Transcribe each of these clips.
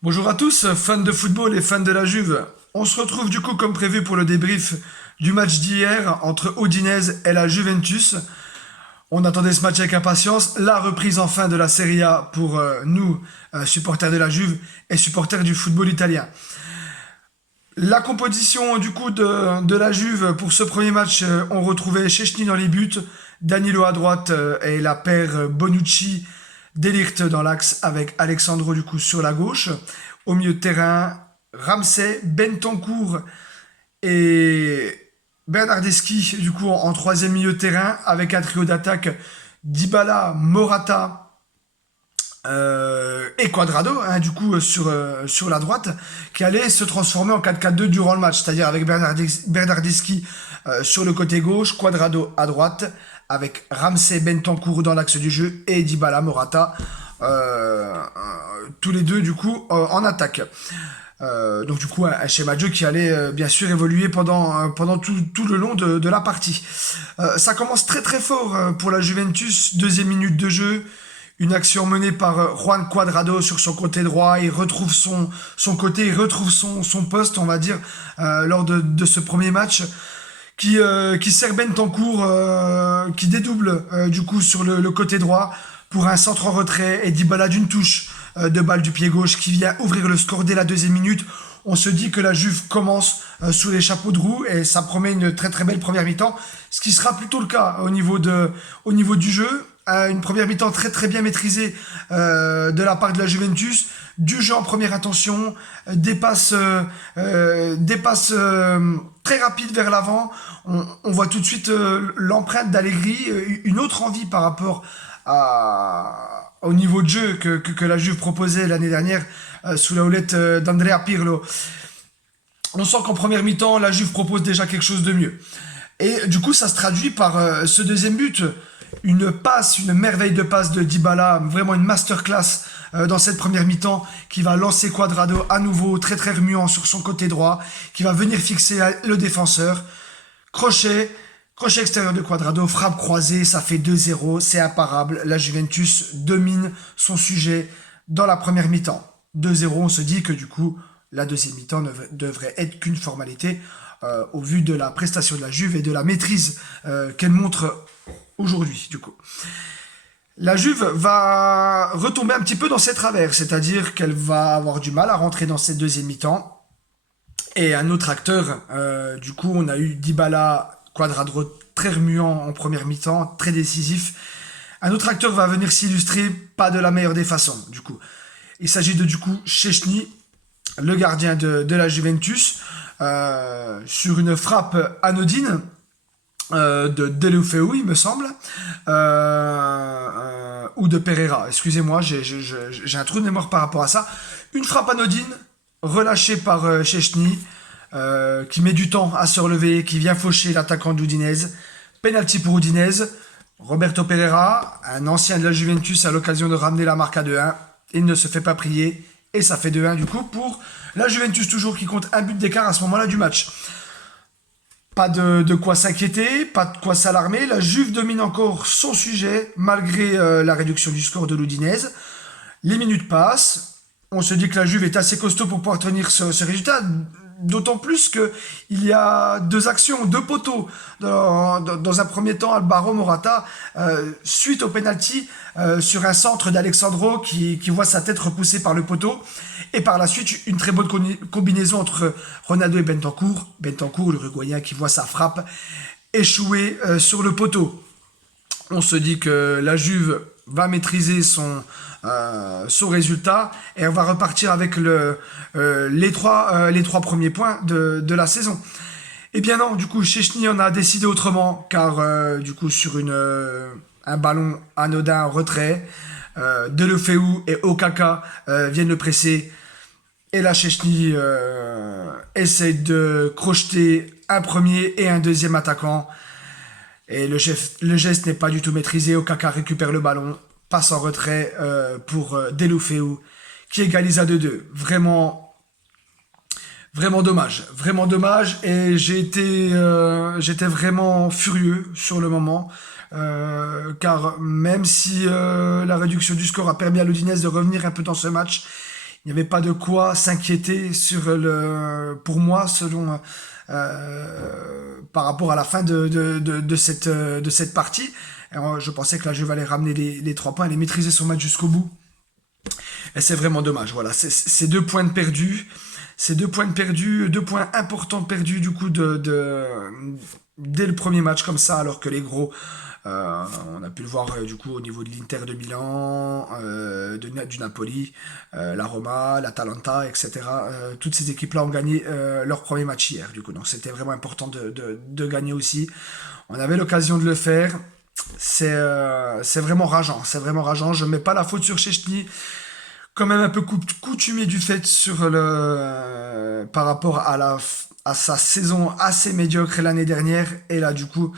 Bonjour à tous, fans de football et fans de la Juve. On se retrouve du coup comme prévu pour le débrief du match d'hier entre Udinese et la Juventus. On attendait ce match avec impatience, la reprise enfin de la Serie A pour nous, supporters de la Juve et supporters du football italien. La composition du coup de la Juve pour ce premier match, on retrouvait Szczęsny dans les buts, Danilo à droite et la paire Bonucci Delirte dans l'axe avec Alexandro du coup sur la gauche. Au milieu de terrain, Ramsey, Bentancourt et Bernardeschi du coup en troisième milieu de terrain avec un trio d'attaque Dybala, Morata et Quadrado, hein, du coup, sur la droite, qui allait se transformer en 4-4-2 durant le match, c'est-à-dire avec Bernardeschi sur le côté gauche, Quadrado à droite, avec Ramsey Bentancourt dans l'axe du jeu et Dybala Morata, tous les deux, du coup, en attaque. Donc du coup un schéma de jeu qui allait bien sûr évoluer pendant tout le long de la partie. Ça commence très très fort pour la Juventus, deuxième minute de jeu, une action menée par Juan Cuadrado sur son côté droit, il retrouve son côté, il retrouve son poste on va dire lors de ce premier match qui sert Bentancourt, qui dédouble du coup sur le côté droit pour un centre en retrait et Dybala d'une touche de balle du pied gauche qui vient ouvrir le score dès la deuxième minute. On se dit que la Juve commence sous les chapeaux de roue et ça promet une très très belle première mi-temps, ce qui sera plutôt le cas au niveau du jeu. Une première mi-temps très très bien maîtrisée de la part de la Juventus, du jeu en première intention, des passes très rapides vers l'avant. On voit tout de suite l'empreinte d'Allegri, une autre envie par rapport au niveau de jeu que la Juve proposait l'année dernière sous la houlette d'Andrea Pirlo. On sent qu'en première mi-temps, la Juve propose déjà quelque chose de mieux. Et du coup, ça se traduit par ce deuxième but. Une merveille de passe de Dybala, vraiment une masterclass dans cette première mi-temps qui va lancer Quadrado à nouveau très très remuant sur son côté droit, qui va venir fixer le défenseur. Crochet, crochet extérieur de Quadrado, frappe croisée, ça fait 2-0, c'est imparable. La Juventus domine son sujet dans la première mi-temps. 2-0, on se dit que du coup, la deuxième mi-temps ne devrait être qu'une formalité au vu de la prestation de la Juve et de la maîtrise qu'elle montre aujourd'hui, du coup. La Juve va retomber un petit peu dans ses travers, c'est-à-dire qu'elle va avoir du mal à rentrer dans cette deuxième mi-temps. Et un autre acteur, du coup, on a eu Dybala, Quadrado très remuant en première mi-temps, très décisif. Un autre acteur va venir s'illustrer, pas de la meilleure des façons, du coup. Il s'agit de, du coup, Szczęsny, le gardien de la Juventus, sur une frappe anodine de Deulofeu, il me semble, ou de Pereira. Excusez-moi, j'ai un trou de mémoire par rapport à ça. Une frappe anodine, relâchée par Szczęsny, qui met du temps à se relever, qui vient faucher l'attaquant d'Udinese. Penalty pour Udinese. Roberto Pereira, un ancien de la Juventus, a l'occasion de ramener la marque à 2-1. Il ne se fait pas prier. Et ça fait 2-1 du coup pour la Juventus, toujours qui compte un but d'écart à ce moment-là du match. Pas de quoi s'inquiéter, pas de quoi s'alarmer. La Juve domine encore son sujet malgré la réduction du score de l'Udinese. Les minutes passent. On se dit que la Juve est assez costaud pour pouvoir tenir ce résultat. D'autant plus que il y a deux actions, deux poteaux. Dans un premier temps, Alvaro Morata, suite au penalty, sur un centre d'Alexandro qui voit sa tête repoussée par le poteau. Et par la suite, une très bonne combinaison entre Ronaldo et Bentancourt. Bentancourt, l'Uruguayen, qui voit sa frappe échouer sur le poteau. On se dit que la Juve va maîtriser son résultat et on va repartir avec les trois premiers points de la saison. Eh bien non, du coup, Szczęsny en a décidé autrement, car du coup, sur un ballon anodin en retrait, Deulofeu et Okaka viennent le presser. Et là, Szczęsny essaie de crocheter un premier et un deuxième attaquant. Et le geste n'est pas du tout maîtrisé. Okaka récupère le ballon, passe en retrait pour Deulofeu, qui égalise à 2-2. Vraiment, vraiment dommage. Vraiment dommage. Et j'étais vraiment furieux sur le moment. Car même si la réduction du score a permis à l'Udinese de revenir un peu dans ce match, Il n'y avait pas de quoi s'inquiéter pour moi, par rapport à la fin de cette partie. Je pensais que la Juve allait ramener les 3 points, elle allait maîtriser son match jusqu'au bout. Et c'est vraiment dommage. Voilà, c'est 2 points de perdus. C'est 2 points de perdus, 2 points importants perdus du coup dès le premier match comme ça, alors que les gros, on a pu le voir du coup au niveau de l'Inter de Milan, du Napoli, la Roma, l'Atalanta, etc. Toutes ces équipes-là ont gagné leur premier match hier, du coup. Donc c'était vraiment important de gagner aussi. On avait l'occasion de le faire. C'est vraiment rageant, c'est vraiment rageant. Je ne mets pas la faute sur Szczęsny, quand même un peu coutumier du fait par rapport à sa saison assez médiocre l'année dernière. Et là, du coup,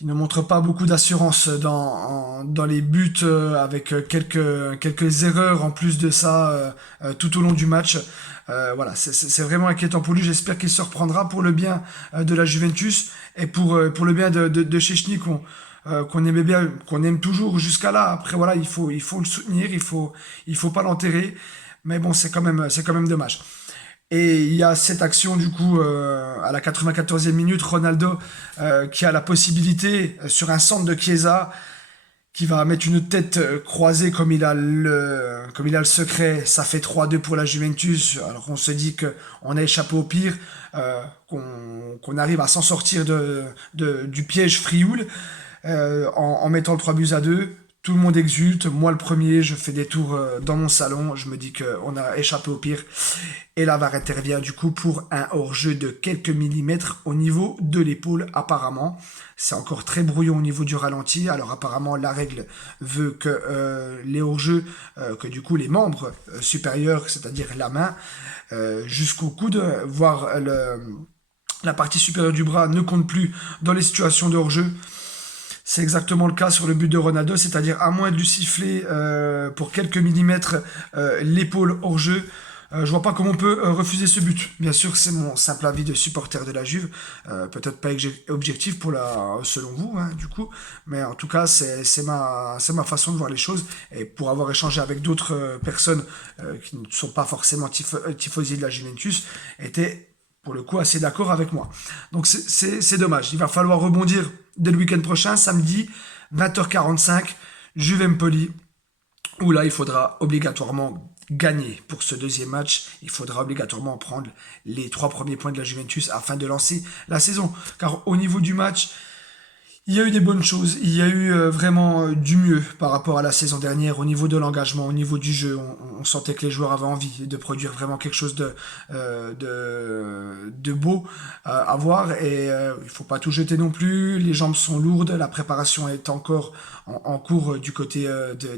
il ne montre pas beaucoup d'assurance dans les buts, avec quelques erreurs en plus de ça, tout au long du match. Voilà, c'est vraiment inquiétant pour lui. J'espère qu'il se reprendra pour le bien de la Juventus et pour le bien de Szczęsny qu'on aimait bien, qu'on aime toujours jusqu'à là. Après, voilà, il faut le soutenir, il faut pas l'enterrer. Mais bon, c'est quand même dommage. Et il y a cette action, du coup, à la 94e minute, Ronaldo, qui a la possibilité, sur un centre de Chiesa, qui va mettre une tête croisée comme il a le secret. Ça fait 3-2 pour la Juventus. Alors on se dit qu'on a échappé au pire, qu'on arrive à s'en sortir du piège Frioul, en mettant le 3-2. Tout le monde exulte, moi le premier, je fais des tours dans mon salon, je me dis qu'on a échappé au pire. Et la VAR intervient du coup pour un hors-jeu de quelques millimètres au niveau de l'épaule apparemment. C'est encore très brouillon au niveau du ralenti, alors apparemment la règle veut que les hors-jeux, que du coup les membres supérieurs, c'est-à-dire la main, jusqu'au coude, voire la partie supérieure du bras ne compte plus dans les situations de hors-jeu. C'est exactement le cas sur le but de Ronaldo, c'est-à-dire à moins de lui siffler pour quelques millimètres l'épaule hors jeu. Je vois pas comment on peut refuser ce but. Bien sûr, c'est mon simple avis de supporter de la Juve, peut-être pas objectif selon vous, hein, du coup, mais en tout cas, c'est ma façon de voir les choses. Et pour avoir échangé avec d'autres personnes qui ne sont pas forcément tifosi de la Juventus, étaient pour le coup assez d'accord avec moi. Donc c'est dommage. Il va falloir rebondir dès le week-end prochain, samedi, 20h45, Juve-Empoli, où là il faudra obligatoirement gagner pour ce deuxième match. Il faudra obligatoirement prendre les 3 premiers points de la Juventus afin de lancer la saison. Car au niveau du match, il y a eu des bonnes choses, il y a eu vraiment du mieux par rapport à la saison dernière au niveau de l'engagement, au niveau du jeu. On sentait que les joueurs avaient envie de produire vraiment quelque chose de beau à voir. Et il faut pas tout jeter non plus, les jambes sont lourdes, la préparation est encore en cours du côté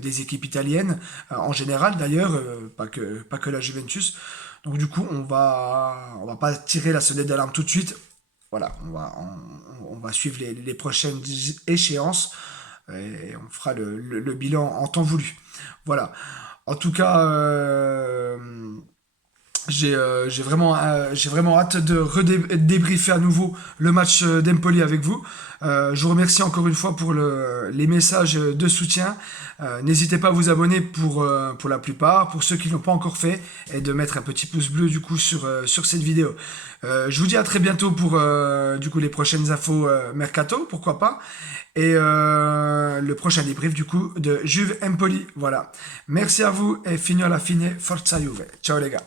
des équipes italiennes, en général d'ailleurs, pas que la Juventus. Donc du coup, on va pas tirer la sonnette d'alarme tout de suite. Voilà, on va suivre les prochaines échéances et on fera le bilan en temps voulu. Voilà. En tout cas, j'ai vraiment hâte de débriefer à nouveau le match d'Empoli avec vous. Je vous remercie encore une fois pour les messages de soutien. N'hésitez pas à vous abonner pour la plupart, pour ceux qui ne l'ont pas encore fait, et de mettre un petit pouce bleu du coup sur cette vidéo. Je vous dis à très bientôt pour du coup les prochaines infos mercato, pourquoi pas, et le prochain débrief du coup de Juve Empoli. Voilà. Merci à vous et fino alla fine, forza Juve. Ciao les gars.